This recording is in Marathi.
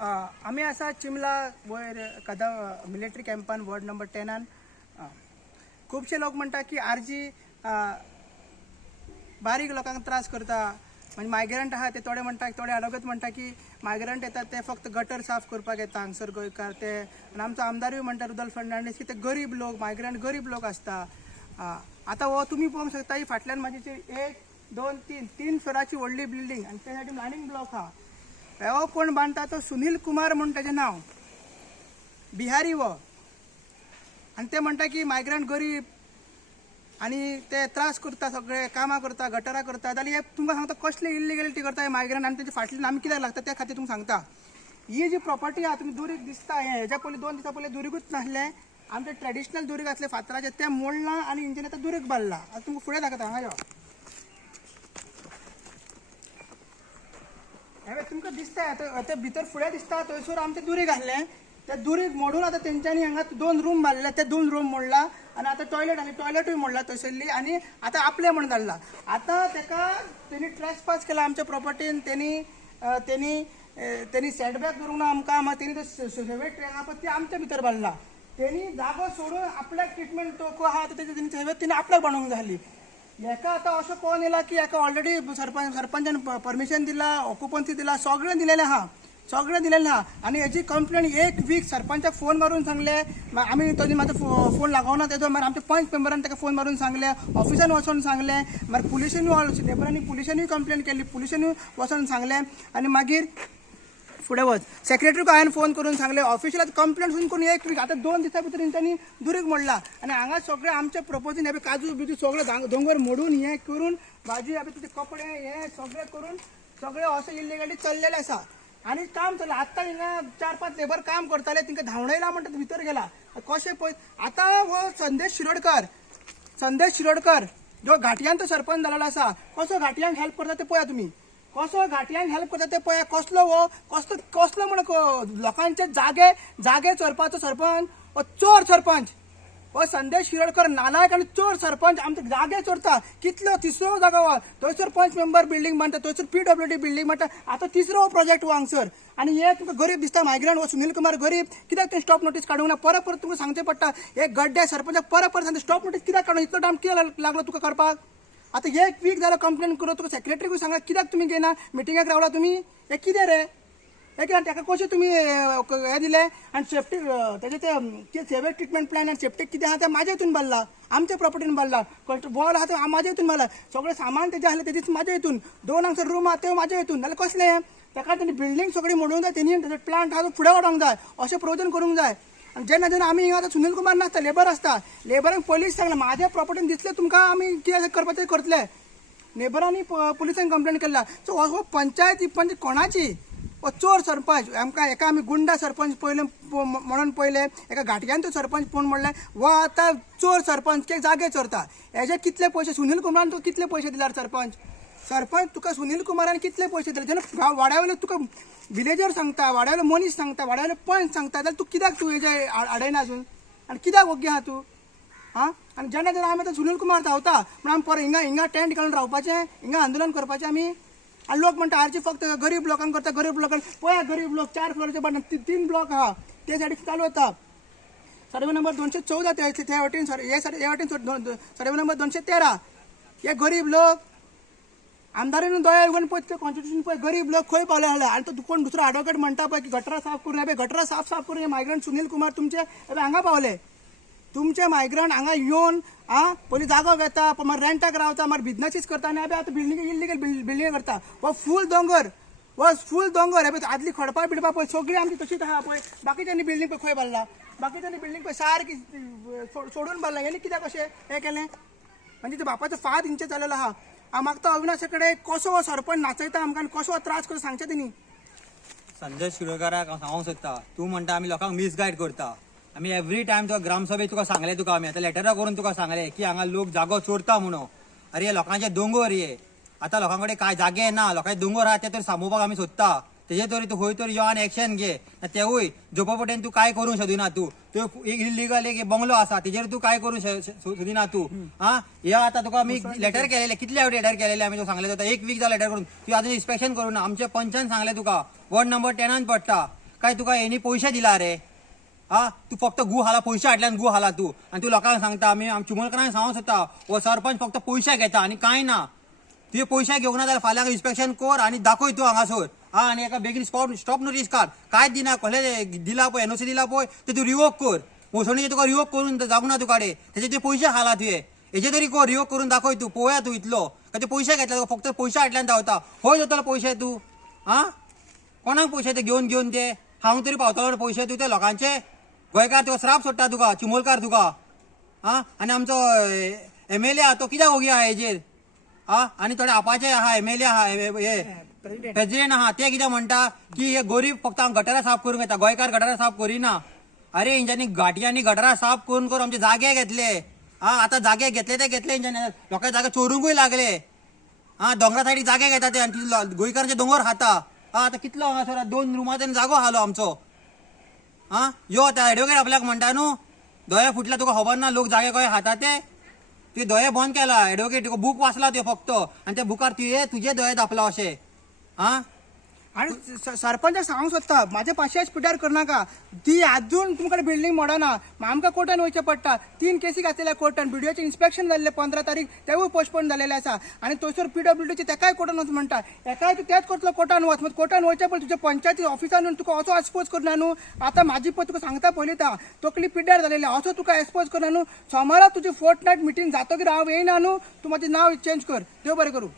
आम्ही असा चिमला वयर कदा मिलिटरी कॅम्पान वॉर्ड नंबर 10 खूपशे लोक म्हणतात की आरजी बारीक लोकांक त्रास करता म्हणजे मायग्रंट आहात ते थोडे म्हणतात थोडे अडोगत म्हणतात की मायग्रंट येतात ते फक्त गटर साफ करपाक येता हांगसर गोंयकार ते आणि आमचो आमदारूय म्हणटा रुदल फर्नांडीस की ते गरीब लोक मायग्रंट गरीब लोक असता आता हो तुम्ही पळोवंक शकता ही फाटल्यान म्हाजी 1 2 3 3 फ्लोराची व्हडली बिल्डींग आणि त्यासाठी लायनींग ब्लॉक हा हो कोण बांधता तो सुनील कुमार म्हणून त्याचे नाव बिहारी वो आणि ते म्हणटा की मायग्रंट गरीब आणि ते त्रास करता सगळे कामां करता गटारां करता जाल्यार हे तुमकां सांगता कसले इलिगॅलिटी करता हे मायग्रंट आणि त्याच्या फाटल्यान आमी कित्याक लागता त्या खातीर तुमकां सांगता ही जी प्रॉपर्टी आहा तुमी दुरीक दिसता हेच्या पयलीं 2 दिसा पयलीं दुरीकूच नासले आमचे ट्रेडिशनल दुरीक आसले फातराचे ते मोडला आणि इंजिन आतां दुरीक बांदला आता तुमकां फुडें दाखयता हांगा यो हे तुमकां दिसता ते भितर फुडें दिसता थंयसर आमचे दुरीक आसले ते दुरीक मोडून आता तेंच्यांनी हांगा 2 रूम बांदले ते 2 रूम मोडला आणि आता टॉयलेट आनी टॉयलेटूय मोडला थंयसरली आणि आता आपले म्हणून धाडला आता तेका तेणी ट्रेसपास केला आमच्या प्रॉपर्टीन तेणी सेटबॅक करूंक ना आमकां तेणी तो सेवेट ट्रेन ती आमच्या भितर बांदला तेणी जागो सोडून आपल्याक ट्रिटमेंट तो आहा तेणी सेवेत तिने आपल्याक बांदूंक जाली हेका आता असं कोण येला की हेका ऑलरेडी सरपंचान परमिशन दिला ऑक्युपन्सी दिला सगळें दिलेलें आहा आणि हेची कंप्लेंट 1 वीक सरपंचाक फोन मारून सांगले आमी तो म्हाजो फोन लागवना तेजो मागीर आमच्या पंच मेंबरान ताका फोन मारून सांगले ऑफिसान वचून सांगले मागीर पुलिसांनी लेबरांनी पुलिसांनी कंप्लेंट केली पुलिसांनी वचून सांगले आणि मागीर फुडें वच सेक्रेटरीक हांवें फोन करून सांगले ऑफिशियलात कंप्लेंट सुद्दां करून 1 वीक आता 2 दिसा भितर तेंच्यांनी दुरीक मोडला आणि हांगा सगळे आमचे प्रपोजन हे काजू बिजू सगळे दोंगर मोडून हे करून भाजी हे तुझे कपडे हे सगळे करून सगळे असं इलिगली चल्लेले आसा आणि काम चल्ला आत्ता हिंगा 4-5 लेबर काम करताले तिंका धांवडयला म्हणटा भितर गेला कशें पळय आता हो संदेश शिरोडकर जो घाटयांत तो सरपंच जाल्लो आसा कसो घाटयांक हेल्प करता ते पळया तुमी कसो घाटयांक हेल्प करता ते पळया कसलो म्हण लोकांचे जागे चोरपाचो सरपंच चोर सरपंच हो संदेश शिरोडकर नालायक आणि चोर सरपंच आमचे जागे चोरता कितलो तिसरो जागा हो थंयसर पंच मेंबर बिल्डींग बांदता थंयसर PWD बिल्डींग बांदता आता तिसरो प्रोजेक्ट हो हांगसर आणि हे तुमकां गरीब दिसता मायग्रंट हो सुनील कुमार गरीब कित्याक ते स्टॉप नोटीस काडूंक ना परत तुमकां सांगचें पडटा एक गड्ड्या सरपंचाक परत सांगता स्टॉप नोटीस कित्याक काडून इतलो टायम कित्याक लागलो तुका करपाक आता 1 वीक जालो कंप्लेंट करून तुका सेक्रेटरीक सांगा कित्याक तुमी घेयना मिटिंगाक रावला तुमी हे कितें रे ताका कशें तुमी हे दिले आणि सेफ्टी त्याचे ते सेवेज ट्रिटमेंट प्लॅन आणि सेफ्टी कितें आहा तें म्हाज्या हितून बांदला आमच्या प्रॉपर्टीन बांदला वॉल आहा ते म्हाज्या हितून बांदला सगळें सामान तेजें आसलें तेजें म्हाज्या हितून 2 हांगसर रूम आहा ते म्हाज्या हितून जाल्यार कसलें ताका तेणी बिल्डींग सगळी मोडूंक जाय तेणी तेजो प्लांट आहा तो फुडें व्हरोंक जाय अशें प्रोविजन करूंक जाय आणि जेन्ना आमी हिंगा सुनील कुमार नासता लेबर आसता लेबरांक पयलींच सांगलें म्हाज्या प्रॉपर्टीन दिसलें तुमकां आमी कितें करपाचें करतले लेबरांनी पुलिसांक कंप्लेंट केला सो हो पंचायत कोणाची चोर सरपंच आमकां एका आमी गुंडा सरपंच पयले म्हणून पयले एका घाटग्यांचो सरपंच पूण म्हणलें वो आतां चोर सरपंच के जागे चोरता हेजे कितले पयशे सुनील कुमारान तुका कितले पयशे दिल्यार सरपंच तुका सुनील कुमारान कितले पयशे दिले जेन्ना वाड्यावयले तुका विलेजर सांगता वाड्यावयलो मनीस सांगता वाड्यावयलो पंच सांगता जाल्यार तूं कित्याक तूं हेजे आडयना अजून आनी कित्याक ओग्गी आहा तूं आणि जेन्ना आमी आतां सुनील कुमार धांवता म्हणून आमी परत हिंगा टेंट घालून रावपाचें हिंगा आंदोलन करपाचें आमी आणि लोक म्हणटा आरची फक्त गरीब लोकांक करता गरीब लोकांक पळया गरीब लोक 4 फ्लोराचे बांदता 3 ब्लॉक आहा ते सायडीक चालू येता सर्वे नंबर 214 ते वाटेन हे वाटेन सर्वे नंबर 213 हे गरीब लोक आमदारान दोळे उगोवन पळय ते कॉन्स्टिट्यूशन पळय गरीब लोक खंय पावले आसले आनी तो कोण दुसरो एडवोकेट म्हणटा पळय की गटरां साफ करून हे गटरां साफ करून हे मायग्रंट सुनील कुमार तुमचे हांगा पावले तुमचे मायग्रंट हांगा येवन पयलीं जागो घेता मागीर रेंटाक रावता मागीर बिजनसीस करता आनी आतां बिल्डींग इलिगल बिल्डींग करता हो फूल दोंगर हे पळय आदली खडपा बिडपा पळय सगळी आमची तशीच आहा पळय बाकीच्यांनी बिल्डींग पळय खंय बांदला बाकीच्यांनी बिल्डींग पळय सारकी सोडून बांदला हेणी कित्याक अशें हें केलें म्हणजे ते बापाचो फाद हिंचे चाललेलो आहा हांव मागता अविनाशा कडेन कसो सरपंच नाचयता आमकां कसो त्रास करता सांगचें तेणी संदेश शिरोडकराक हांव सांगूंक सोदता तूं म्हणटा आमी लोकांक मिसगायड करता आमी एवरी टायम तुका ग्रामसभेक तुका सांगले तुका आमी आतां लेटरां करून तुका सांगले की हांगा लोक जागो चोरता म्हणून अरे हे लोकांचे दोंगर हे आतां लोकां कडेन काय जागे ना लोकांचे दोंगर आहा ते तर सांभोवपाक आमी सोदता तेजे तरी तू होय तर यो आणि ऍक्शन घे तेवूय झोपपटेन तू काय करू शकदिना तू इलिगल एक बंगलो असा तेजेर तू काय करू शकदिना तू हा या आता तुका मी लेटर केलेले कितले लेटर केलेले आम्ही तो सांगले होता 1 वीक लेटर करून तू अजून इन्स्पेक्शन करू ना आमच्या पंचान सांगले तुका वॉर्ड नंबर 10 पडटा काय तुका यांनी पैसे दिला रे हा तू फक्त गु हाला पैसे हाडल्यान गु हाला तू आणि तू लोकांना सांगता आम्ही चिमोलकरांना सांगून होता व सरपंच फक्त पैसे घेता आणि काय ना तुझे पैसे घेऊन ना जाल्यार फाल्यां इन्स्पेक्शन कर आणि दाखय तू हांगासर हा आणि एका बेगीन स्टॉप नोटीस काढ काय दिना कसले दिला पळय एनओसी दिला पळय ते तू रिवोक कर मोसणीचे तुका रिवोक करून जाऊ ना तुकाडे त्याचे ते पैसे खाला तुये हेचे तरी कर रिवोक करून दाखय तू पळया तू इतलो का ते पैसे घेतले तुका फक्त पैसे हाडल्यान धांवता होय जातलो पैसे तू हा कोणाक पैसे ते घेऊन ते हांव तरी पावतलो पैसे तू ते लोकांचे गोंयकार तुका श्राप सोडटा तुका चिमोलकार तुका हा आणि आमचो MLA आहा तो कित्याक ओगी आहा हेजेर हा आणि थोडे आपाचे आहा MLA आहा हे प्रेसिडेंट आहा ते कित्याक म्हणटा की हे गरीब फक्त गटारा साफ करून घेता गोंयकार गटारा साफ करिना अरे हेंच्यांनी घाटयांनी गटारा साफ करून आमचे जागे घेतले हा आता जागे घेतले हेंच्यांनी लोकांचे जागे चोरूंकूय लागले हा दोंगरा सायडीक जागे घेता ते आनी गोंयकारांचे दोंगर खाता हा आता कितलो हांगासर 2 रुमांचो जागो आहालो आमचो हा यो आता एडवोकेट आपल्याक म्हणटा न्हू दोळे फुटला तुका खबर ना लोक जागे खंय खाता ते तुवें दोळे बंद केला एडवोकेट तुका बूक वाचला ते फक्त आणि त्या बुकार तुझे दोळे दापला अशें हा आणि सरपंचाक सांगूंक सोदता माझे 500 पिड्यार करनाका ती अजून तुमकडे बिल्डिंग मोडना आमकां कोर्टान वयचें पडटा 3 केसी घातलेल्या कोर्टान बीडीओचे इन्स्पेक्शन जाल्ले 15 तारीख तेवूय पोस्टपोन जाल्लेले आसा आणि थंयसर PWDचे तेकाय कोर्टान वच म्हणटा एकाय तू त्याच करतलो कोर्टान वच मग कोर्टान वयचें पडलें तुज्या पंचायती ऑफिसान तुका असो एक्सपोज करना न्हू आता माझी पळय तुका सांगता पळयता तकली पिड्यार जालेले असो तुका एक्सपोज करना न्हू सोमारा तुजी फोर्टनायट मिटींग जातकीर हांव येयना न्हू तूं म्हाजें नांव चेंज कर देव बरें करूं